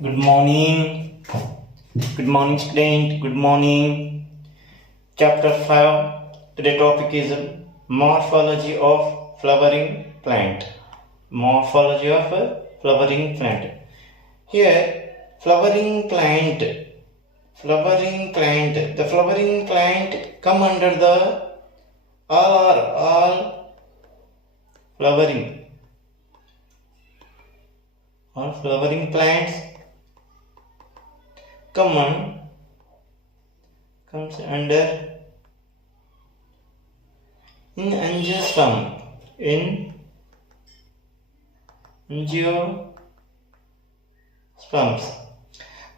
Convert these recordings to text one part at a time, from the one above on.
Good morning. Good morning, student. Good morning. Chapter 5. Today's topic is morphology of flowering plant. Morphology of a flowering plant. Here, flowering plant. The flowering plant come under the all flowering. All flowering plants comes under in angiosperm in angiosperms.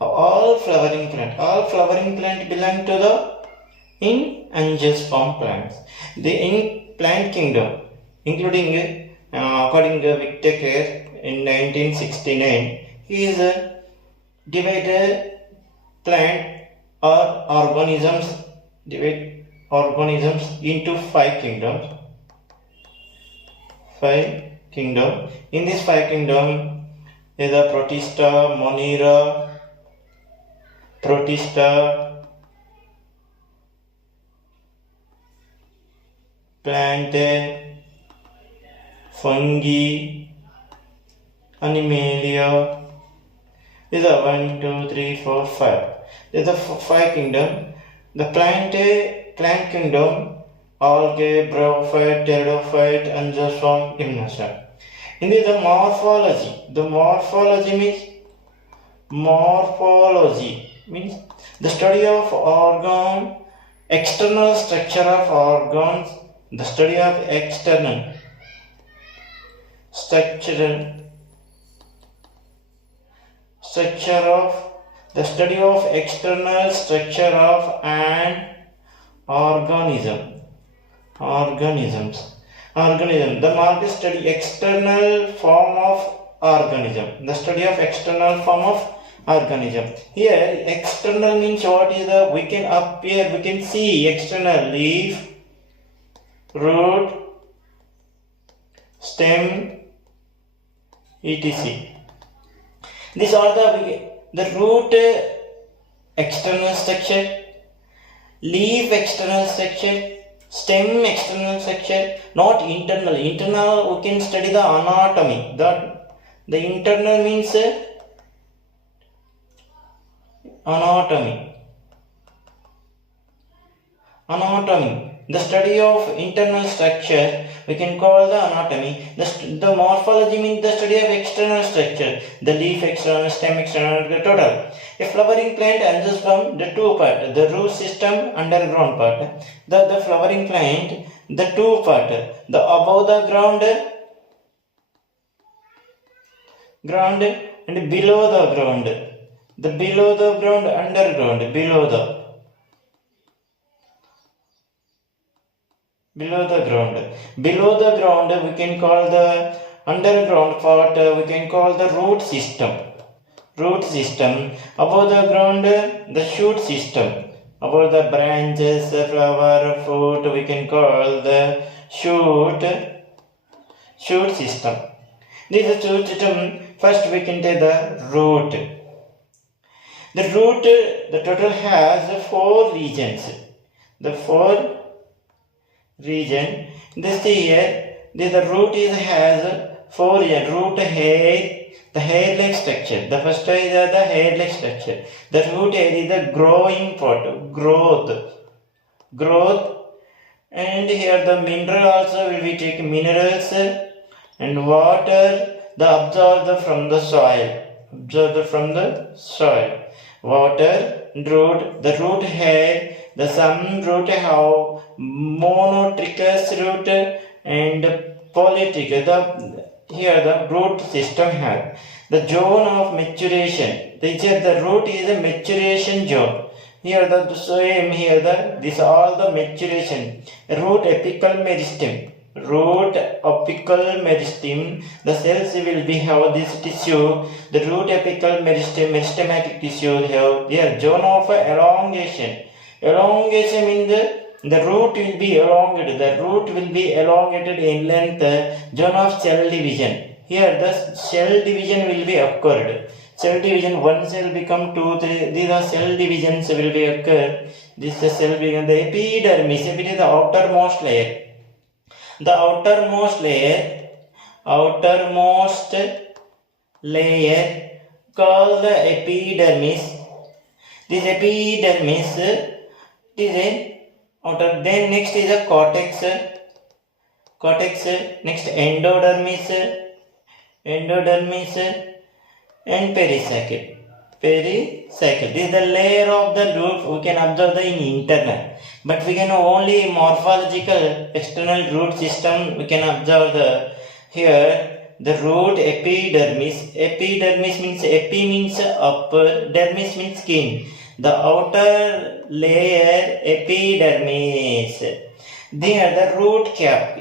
All flowering plant belong to the in angiosperm plants. The in plant kingdom, including according to Victor Care in 1969, he is divided plant or organisms into five kingdoms. In these five kingdoms, is the Protista, Monera, Protista, Plant, Fungi, Animalia. These are 1, 2, 3, 4, 5. These are five kingdoms. The plant kingdom, algae, bryophyte, pteridophyte, angiosperm, gymnosperm. In this, the morphology. The morphology means the study of organ, external structure of organs, the study of external structure of the study of external structure of an organisms. The mark study external form of organism. The study of external form of organism. Here, external means what is the we can see external leaf, root, stem, etc. These are the root external structure, leaf external structure, stem external structure, not internal. Internal we can study the anatomy. The internal means anatomy. The study of internal structure we can call the anatomy. The morphology means the study of external structure. The leaf external, stem external, the total. A flowering plant angiosperm, the two part, the root system, underground part. The flowering plant, the two part, the above the ground and below the ground. The below the ground, underground, below the ground we can call the underground part, we can call the root system. Above the ground, the shoot system. Above the branches, flower, fruit, we can call the shoot system. This is shoot system. First we can take the root. The root, the total has 4 regions. The 4 region. This here, the root has 4 regions. Root hair, the hair-like structure. The first is the hair-like structure. The root hair is the growing part, growth. And here the mineral also will be taken minerals and water, the absorbed from the soil. Water, root, the root hair, the some root have monotrichous root and polytrichous. Here the root system has the zone of maturation. The root is a maturation zone. Here the same. These are all the maturation. Root apical meristem. The cells will be have this tissue. The root apical meristematic tissue have their zone of elongation. Elongation means the root will be elongated. The root will be elongated in length. Zone of cell division. Here the cell division will be occurred. Cell division, one cell become two, three. These are cell divisions will be occur. This is cell division. The epidermis, it is the outermost layer. The outermost layer called the epidermis. This epidermis is a outer. Then next is a cortex. Next endodermis and pericycle. This is the layer of the root. We can observe the internal, but we can only morphological external root system. We can observe here the root epidermis. Epidermis means epi means upper, dermis means skin. The outer layer epidermis. There the root cap.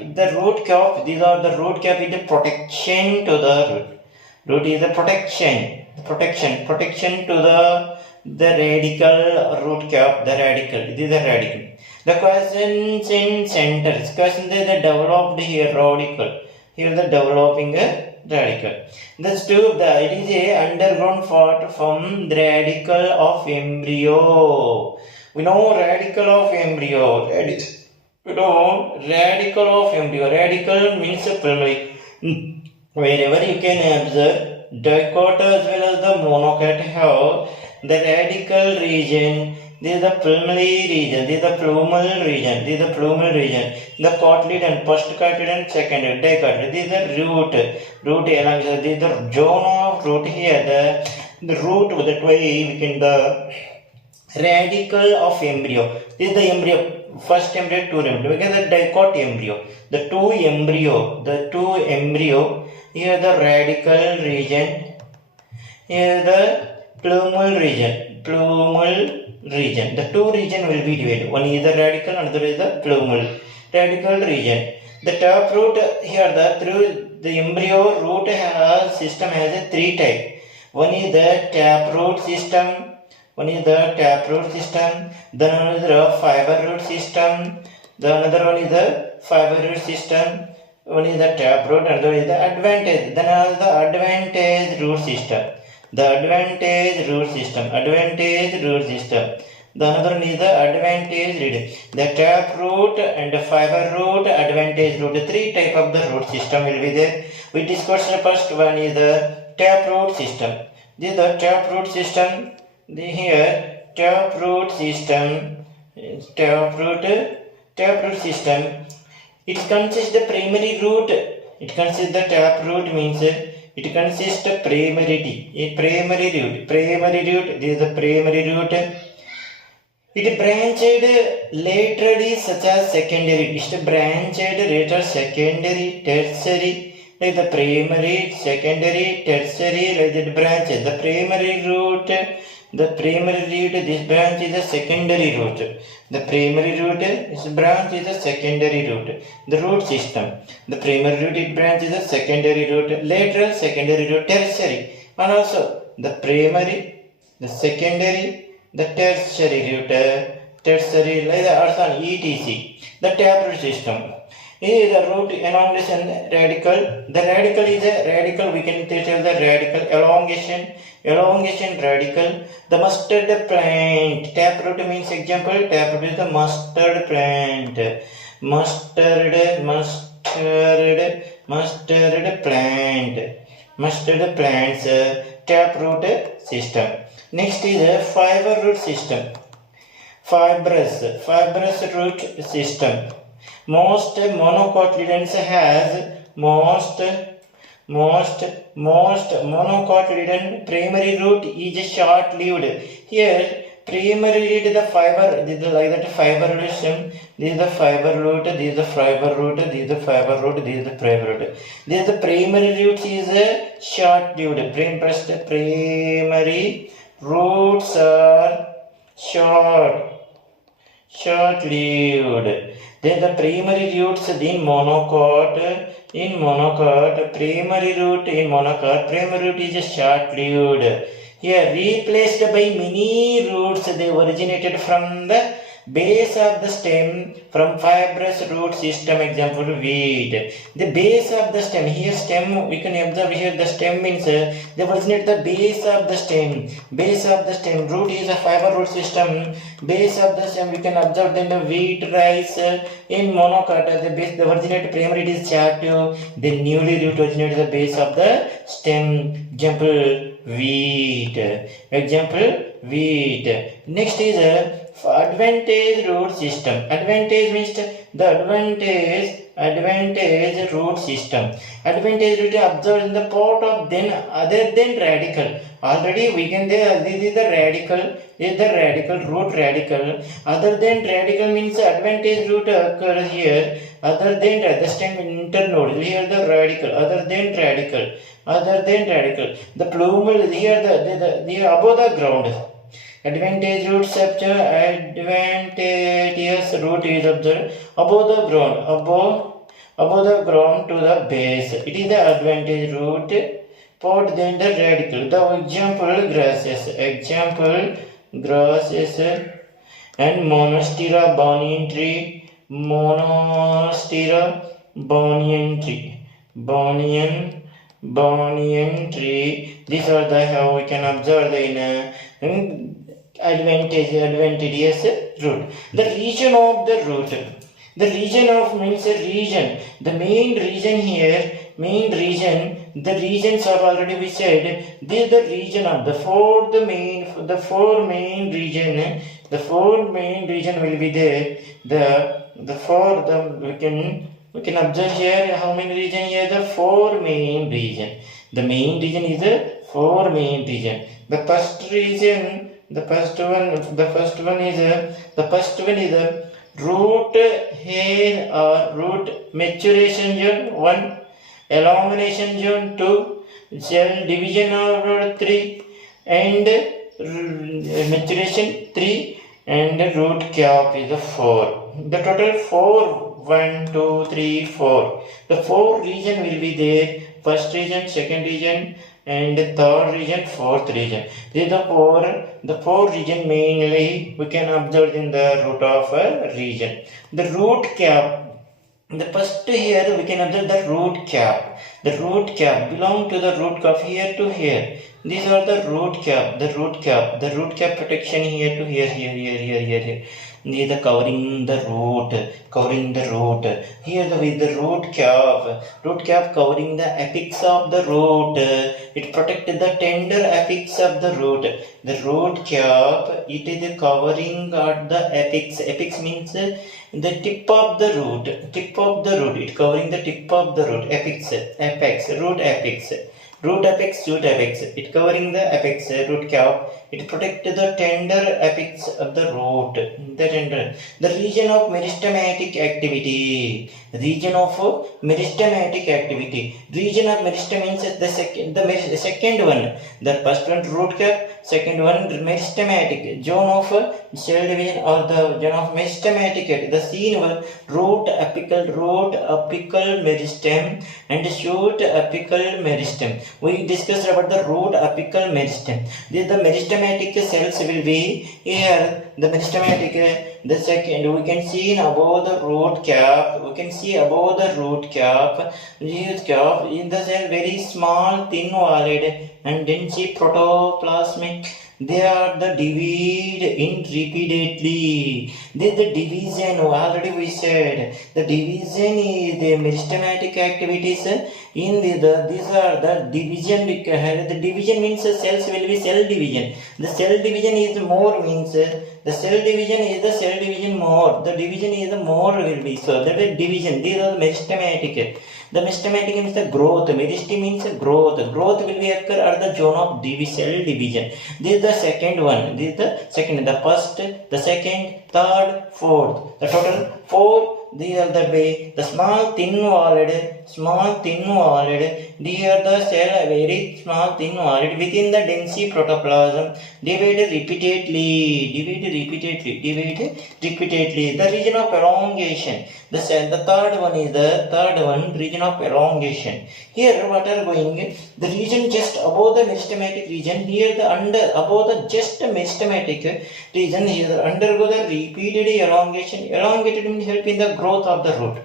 These are the root cap is the protection to the root. Root is the protection to the radical root cap. The radical. This is the radical. The questions in centers. Questions is the developed here radical. Here the developing a radical. This tube, it is a underground part from the radical of embryo. We know radical of embryo. Radical means a primary. Wherever you can observe, dicot as well as the monocat have the radical region. This is the primary region. This is the plumal region. The cotyledon, first cotyledon, second dicot. This is the root alongside. This is the zone of root here. The root with the way we can the radical of embryo. This is the embryo. First embryo, two embryo. We get the dicot embryo. The two embryo. Here the radical region. Here the plumal region. The two region will be divided. One is the radical, another is the plumal. Radical region. The taproot here through the embryo root system has a three type. One is the taproot system. Then another fiber root system. The another one is the fiber root system. One is the taproot, another is the advantage. Then another the advantage root system. The another one is the advantage root. The taproot and the fiber root, advantage root. The three type of the root system will be there. We discussed the first one is the taproot system. This is the taproot system. Here taproot system. It consists the primary root. The taproot means it consists of primary root. This is the primary root. It branched laterally such as secondary. It branched later secondary, tertiary. Like the primary, secondary, tertiary, like that branches. The primary root, this branch is a secondary root. The primary root, this branch is a secondary root. The root system. The primary root, it branch is a secondary root. Lateral, secondary root, tertiary. And also the primary, the secondary, the tertiary root, like the also ETC. The taproot system. Here is the root elongation radical. The radical is a radical, we can tell the radical elongation radical. The mustard plant. Taproot means example. Taproot is the mustard plant. Mustard plants taproot system. Next is a fiber root system. Fibrous root system. Most monocotyledons has most monocotyledon primary root is short-lived. Here primary root the fiber, this is like that fiber root system. This is the fiber root, this is the fiber root, this is the fiber root, this is the fiber root. This is the primary root is short-lived. Primary roots are short-lived. Then the primary roots in monocot, primary root in monocot, primary root is short-lived. Here replaced by many roots, they originated from the Base of the stem from fibrous root system, example wheat. The base of the stem, here stem, we can observe here the stem means they originate the base of the stem. Base of the stem, root is a fiber root system. Base of the stem, we can observe then the wheat, rice, in monocot, the base, the originate primary it is chatu, the newly root originates the base of the stem, example wheat. Example wheat. Next is advantage root system. Advantage means the advantage root system. Advantage root is observed in the part of then other than radical. Already we can say this is the radical. This is the radical root radical. Other than radical means advantage root occurs here. Other than the stem internode. Here the radical. Other than radical. Other than radical. The plumule is here the above the ground. Advantage root structure, advantageous root is observed above the ground, above the ground to the base. It is the advantage root part, then the radical. The example grasses and monstera banyan tree, banyan tree. These are the how we can observe in advantageous root. The region of the root. The region of means a region. The main region here, the regions are already we said. This is the region of the four main region. The four main region will be there. We can observe here how many region here. The four main region. The main region is the four main region. The first region. The first one is root hair or root maturation zone 1, elongation zone 2, cell division order 3, and maturation 3, and the root cap is the 4. The total 4, 1, 2, 3, 4. The 4 region will be there. First region, second region, and the third region, fourth region. These are the four region mainly we can observe in the root of a region. The root cap. The first here we can observe the root cap. The root cap belong to the root cap here to here. These are the root cap. The root cap protection here to here. These are covering the root. Here with the root cap covering the apex of the root. It protects the tender apex of the root. The root cap, it is covering at the apex. Apex means the tip of the root. It covering the tip of the root. Root apex. It covering the apex, root cap. It protects the tender apex of the root. The region of meristematic activity. Region of meristem means the second one. The first one root cap, second one meristematic. Zone of cell division or the zone of meristematic. The scene was root apical meristem and shoot apical meristem. We discussed about the root apical meristem. The meristematic cells will be here. The meristematic, the second, we can see above the root cap. This cap in the cell very small, thin walled and densely protoplasmic. They are the divide in repeatedly. This is the division. Already we said the division is the meristematic activities. In these are the division. The division means cells will be cell division. The cell division is more means the cell division is the cell division more. The division is the more will be so. That is division. These are the meristematic. The meristematic means the growth. Meristem means growth. Growth will be occur at the zone of cell division. This is the second one. The first, the second, third, fourth. The total 4. These are the way. The small thin walled small thin walled. Here the cell very small thin walled within the dense protoplasm. Divide repeatedly. The region of elongation. The third one region of elongation. Here what are going? The region just above the meristematic region. Here above the just meristematic region. Here undergo the repeated elongation. Elongated means help in the growth of the root.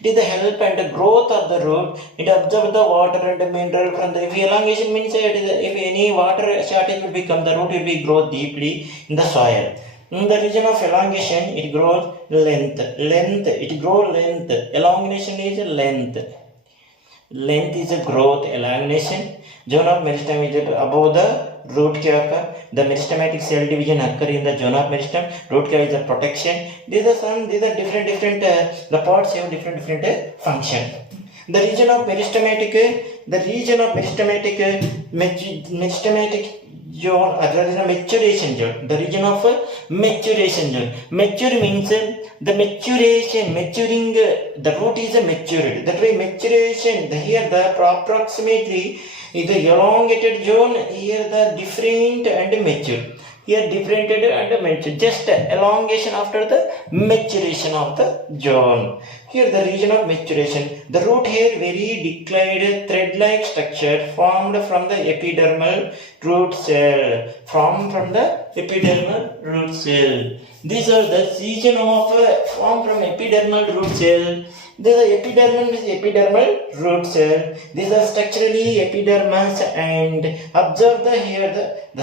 It is the help and the growth of the root. It absorbs the water and the mineral from the. If elongation means if any water shortage will become, the root will be grow deeply in the soil. In the region of elongation, it grows length. It grows length. Elongation is length. Length is a growth. Elongation. Zone of meristem is above the root cap. The meristematic cell division occur in the zone of meristem. Root cap is a protection. These are different. The parts have different function. The region of meristematic zone, other than maturation zone. The region of maturation zone. Mature means the maturation, maturing. The root is matured. That way maturation. Here the approximately is the elongated zone. Here the different and mature. Here differentiated and mature. Just elongation after the maturation of the zone. Here the region of maturation. The root hair very declined thread-like structure formed from the epidermal root cell. From the epidermal root cell. These are the region of formed from epidermal root cell. This is epidermal root cell. These are structurally epidermis and observe the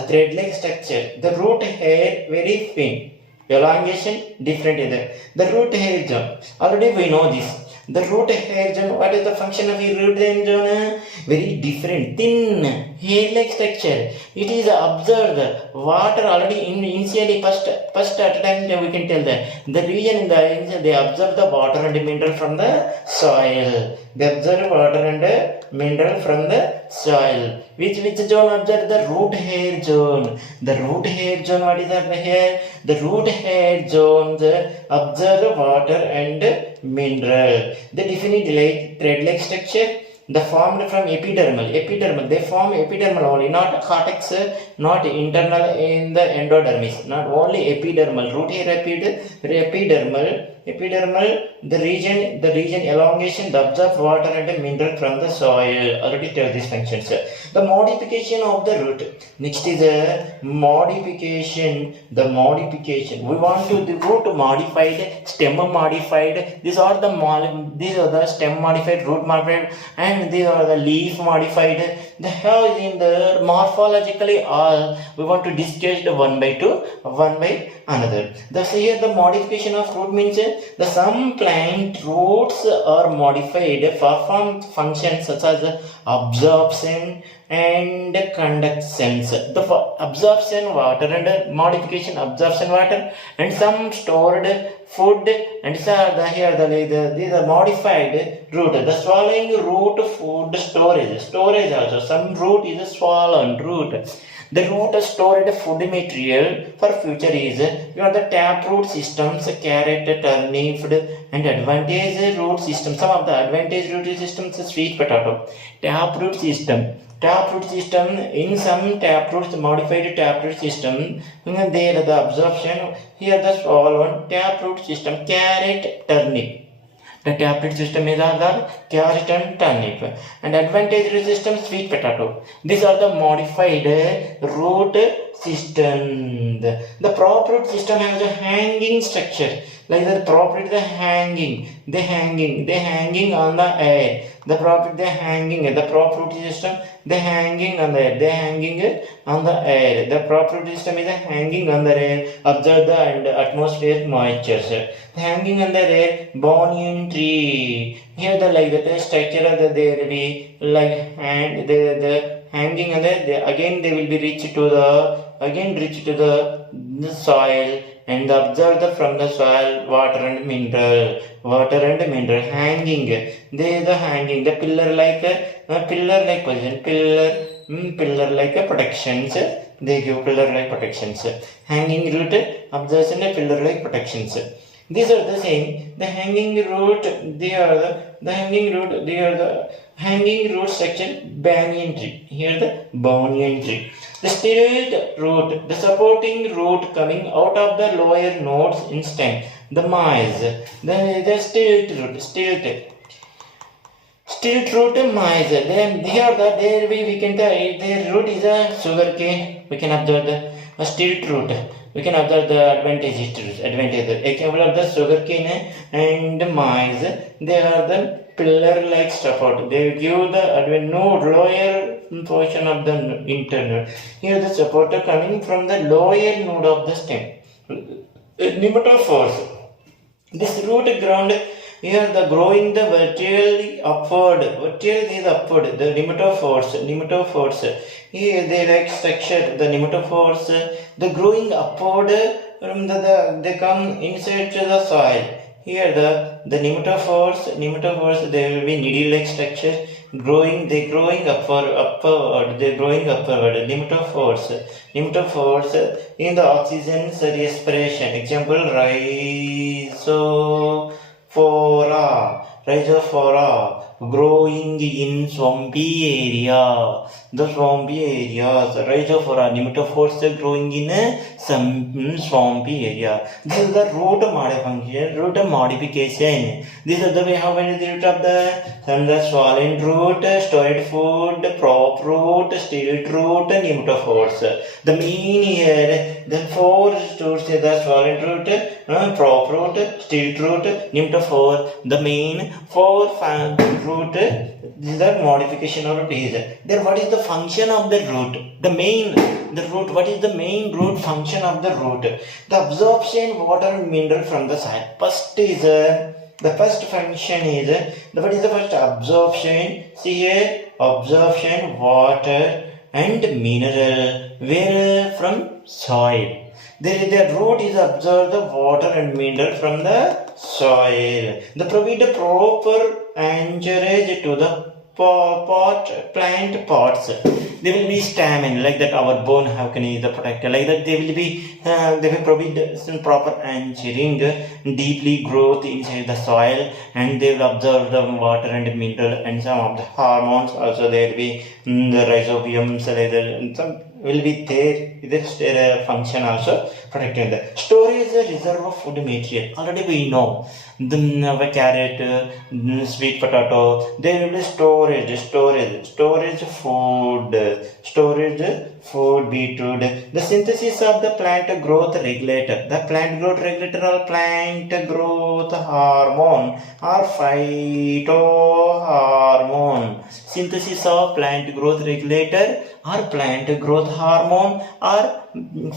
thread-like structure. The root hair very thin. Elongation different in that. The root hair zone. Already we know this. The root hair zone. What is the function of the root hair zone? Very different. Thin hair-like structure. It is observed. Water already initially first at a time we can tell that the region in the they observe the water and mineral from the soil. They observe water and mineral from the soil. Which zone observe? The root hair zone. The root hair zone, what is that here? The root hair zone observe water and mineral. They definite like thread-like structure. They formed from epidermal. They form epidermal only, not cortex, not internal in the endodermis. Not only epidermal. Root hair epidermal. The region elongation, the absorb water and mineral from the soil. Already tell these functions. The modification of the root. Next is a modification. The modification. We want to the root modified, stem modified. These are the stem modified, root modified, and these are the leaf modified. The how in the morphologically all we want to discuss the one by another. Thus here the modification of root means the some plant roots are modified for perform functions such as absorption and conductance. The absorption water and modification absorption water and some stored food and these are modified root. The swallowing root food storage also. Some root is a swollen root. The root stored food material for future use. You are the taproot systems, carrot, turnip, and advantage root system. Some of the advantage root systems is sweet potato. Taproot system. In some taproots, modified taproot system, there the absorption. Here the small one. Taproot system, carrot, turnip. The taproot system is the carrot and turnip. And advantage system, sweet potato. These are the modified root system. The prop root system has a hanging structure. Like the prop root, they hanging on the air. The prop root, the prop root system, they hanging on the air. The prop root system is hanging on the air. Observe the atmospheric moisture. Hanging on the air, banyan tree. Here the structure of the there will be like hand the hanging on the again they will be reached to the soil and observe from the soil water and mineral hanging. They the hanging the pillar like position pillar like a protections. They give pillar like protections. Hanging root observation pillar like protections. These are the same. The hanging root, they are The hanging root, they are the hanging root structure, banyan tree. Here the banyan tree. The stilted root, the supporting root coming out of the lower nodes in stem. The maize, the stilt root, stilt root maize. Then here there we can tell their root is a sugar cane. We can observe a stilt root. We can observe the advantages. Example of the sugar cane and maize. They are the pillar-like support. They give the node lower portion of the internal. Here the supporter coming from the lower node of the stem. Nematophores. This root ground here the growing the vertically upward. Vertically is upward. The nematophores. Here they like structure. The nematophores. The growing upward from they come inside to the soil. Here the nematophores they will be needle-like structure. They growing upward. Nematophores in the oxygen respiration. Example rhizophora growing in swampy area. The swampy areas, rhizophora nematophores growing in some swampy area. This is the root function, root modification. This is the way how many the root of the swollen root, stored food, prop root, stilt root, nematophores. The mean here, the four roots the swollen root, prop root, stilt root, nematophore. The main four root. This is the modification of root is. Then what is the function of the root? The root. What is the main root function of the root? The absorption water and mineral from the soil. First is the first function is what is the first absorption? See here, absorption water and mineral. Where from soil. The root is absorb the water and mineral from the soil. They provide the proper anchorage to the plant pots. They will be stamen like that. Our bone, how can is the protector like that? They will provide some proper anchoring, deeply growth inside the soil, and they will absorb the water and mineral and some of the hormones. Also, there will be the rhizobiums, and some will be there. This function also protecting the storage reserve of food material. Already we know the carrot, sweet potato. There will be storage food, beetroot. The synthesis of the plant growth regulator. The plant growth regulator or plant growth hormone or phytohormone. Synthesis of plant growth regulator or plant growth hormone or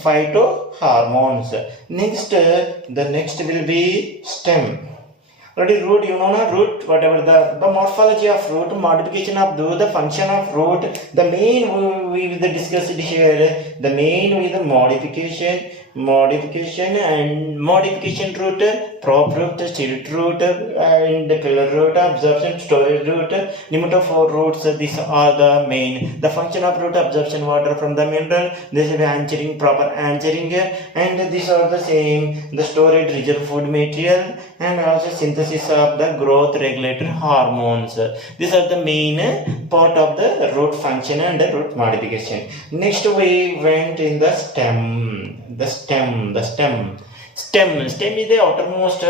phytohormones. Next, the next will be stem. Already root, you know na root, whatever the morphology of root, modification of the function of root. The main we will discuss it here. The main with the modification root, prop root, stilt root, and the pillar root, absorption, storage root, nematophore roots. These are the main. The function of root, absorption water from the mineral. This is anchoring, proper anchoring, and these are the same. The storage reserve food material and also synthesis of the growth regulator hormones. These are the main part of the root function and the root modification. Next we went in the stem. Stem is the outermost.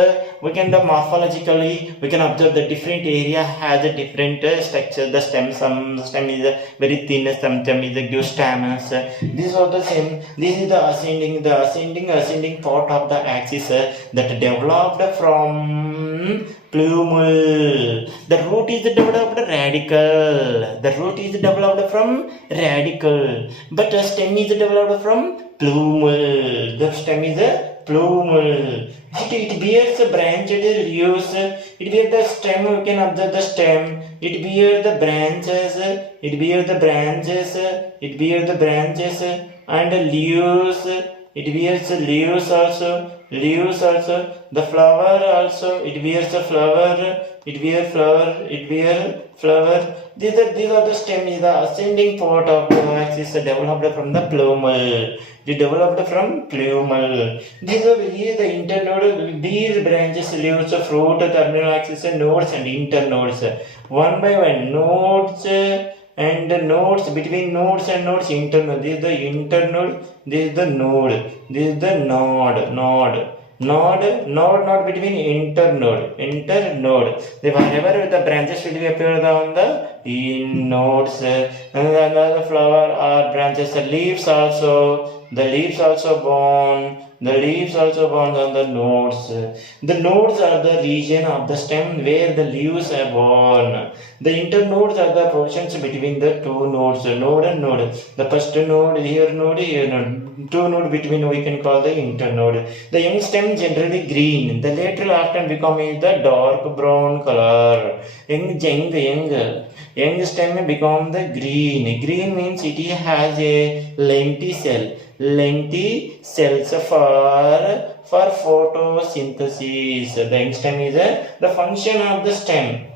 We can morphologically we can observe the different area has a different structure. The stem, some stem is very thin, some stem is a gives stamens. These are the same. This is the ascending part of the axis that developed from plumule. The root is developed radical. The root is developed from radical, but the stem is developed from plumule. The stem is a plumule. It bears a branched leaves. It bears the stem. We can observe the stem. It bears the branches. It bears the branches. It bears the branches and leaves. It bears leaves also. leaves also, the flower also, it bears a flower, it bear flower, it bear flower. These are the stem is the ascending part of the axis developed from the plumule. It developed from plumule. These are here the internode, bear branches, leaves, fruit, terminal axis, nodes and internodes. One by one, nodes and nodes, between nodes and nodes, internode. This is the internode, this is the node, this is the node not between internode. Wherever the branches will be appear on the in nodes, and then the flower or branches, the leaves also, born on the nodes. The nodes are the region of the stem where the leaves are born. The internodes are the portions between the two nodes, node and node. The first node, here node, two node between we can call the internode. The young stem generally green. The lateral often becoming the dark brown color. Young stem become the green. Green means it has a lengthy cells for photosynthesis. The young stem is the function of the stem.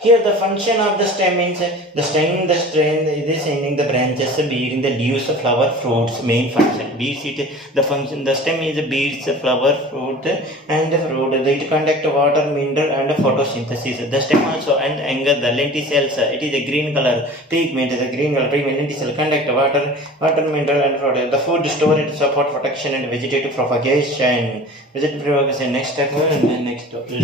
Here the function of the stem means the stem is sending the branches, bearing the leaves, flower, fruits. Main function beats it. The function, the stem is beats flower, fruit and fruit. It conduct water, mineral and photosynthesis. The stem also and anger the lenticels. It is a green color pigment. The green color pigment lenticel conduct water, mineral and fruit. The food storage support protection and vegetative propagation. Next step and next topic.